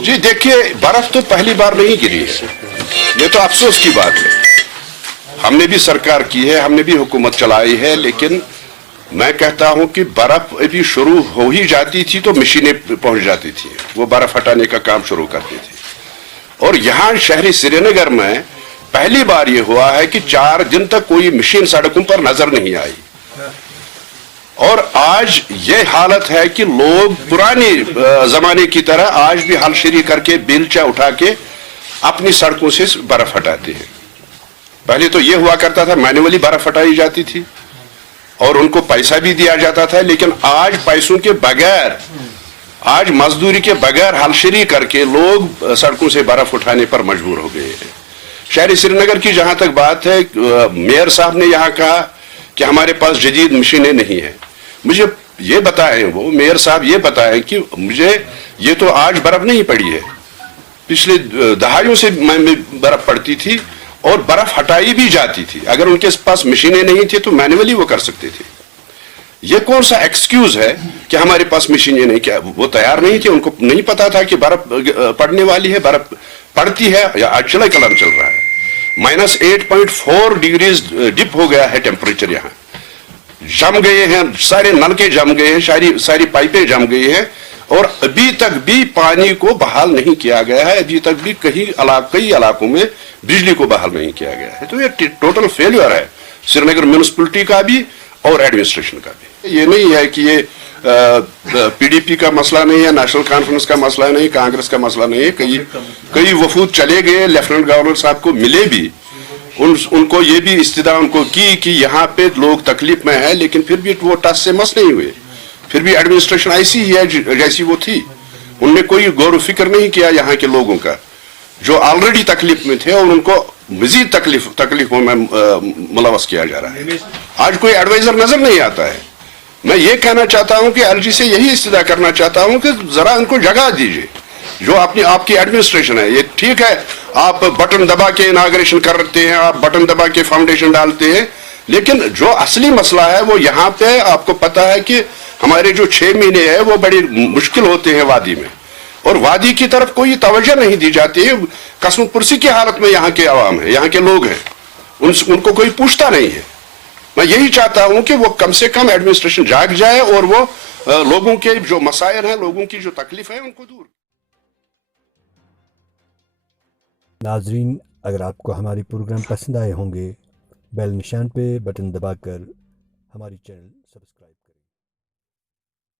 जी देखिए, बर्फ तो पहली बार नहीं गिरी है, ये तो अफसोस की बात है। हमने भी सरकार की है, हमने भी हुकूमत चलाई है, लेकिन मैं कहता हूं कि बर्फ अभी शुरू हो ही जाती थी तो मशीनें पहुंच जाती थी, वो बर्फ हटाने का काम शुरू करती थी। और यहां शहरी श्रीनगर में पहली बार ये हुआ है कि 4 दिन तक कोई मशीन सड़कों पर नजर नहीं आई। और आज ये हालत है कि लोग पुरानी जमाने की तरह आज भी हलशरी करके बेलचा उठा के अपनी सड़कों से बर्फ हटाते हैं। पहले तो ये हुआ करता था, मैन्युअली बर्फ हटाई जाती थी और उनको पैसा भी दिया जाता था, लेकिन आज पैसों के बगैर, आज मजदूरी के बगैर हलशरी करके लोग सड़कों से बर्फ उठाने पर मजबूर हो गए हैं। शहरी श्रीनगर की जहां तक बात है, मेयर साहब ने यहां कहा कि हमारे पास जदीद मशीनें नहीं है। मुझे ये बताएं, वो मेयर साहब ये बताएं कि मुझे ये तो आज बर्फ नहीं पड़ी है, पिछले दहाइयों से बर्फ पड़ती थी और बर्फ हटाई भी जाती थी। अगर उनके पास मशीनें नहीं थी तो मैन्युअली वो कर सकते थे। ये कौन सा एक्सक्यूज है कि हमारे पास मशीनें नहीं, क्या वो तैयार नहीं थे? उनको नहीं पता था कि बर्फ पड़ने वाली है, बर्फ पड़ती है या अचला कलम चल रहा है। -8.4 डिग्रीज डिप हो गया है टेम्परेचर, यहाँ जम गए हैं, सारे नलके जम गए हैं, सारी पाइपें जम गई हैं और अभी तक भी पानी को बहाल नहीं किया गया है। अभी तक भी कई इलाकों में बिजली को बहाल नहीं किया गया है। तो ये टोटल फेलियर है श्रीनगर म्यूनिसिपैलिटी का भी और एडमिनिस्ट्रेशन का भी। ये नहीं है कि ये पीडीपी का मसला नहीं है, नेशनल कॉन्फ्रेंस का मसला नहीं, कांग्रेस का मसला नहीं है। कई वफूद चले गए, लेफ्टिनेंट गवर्नर साहब को मिले भी, उनको ये भी इस्तदा उनको की कि यहाँ पे लोग तकलीफ में है, लेकिन फिर भी वो टस से मस नहीं हुए। फिर भी एडमिनिस्ट्रेशन ऐसी ही है जैसी वो थी। उनने कोई गौर फिक्र नहीं किया यहाँ के लोगों का जो ऑलरेडी तकलीफ में थे, और उनको मजीद तकलीफों में मुलवस किया जा रहा है। आज कोई एडवाइजर नजर नहीं आता है। मैं ये कहना चाहता हूँ कि एलजी से यही इस्तदा करना चाहता हूँ कि जरा उनको जगह दीजिए। जो आपकी एडमिनिस्ट्रेशन है, ये ठीक है, आप बटन दबा के इनाग्रेशन करते हैं, आप बटन दबा के फाउंडेशन डालते हैं, लेकिन जो असली मसला है वो यहाँ पे आपको पता है कि हमारे जो 6 महीने है वो बड़ी मुश्किल होते हैं वादी में, और वादी की तरफ कोई तवज्जो नहीं दी जाती है। कसम पुरसी की हालत में यहाँ के आवाम है, यहाँ के लोग हैं, उनको कोई पूछता नहीं है। मैं यही चाहता हूँ कि वो कम से कम एडमिनिस्ट्रेशन जाग जाए और वो लोगों के जो मसाइल हैं, लोगों की जो तकलीफ है, उनको दूर। नाजरीन, अगर आपको हमारी प्रोग्राम पसंद आए होंगे, बेल निशान पे बटन दबाकर हमारी चैनल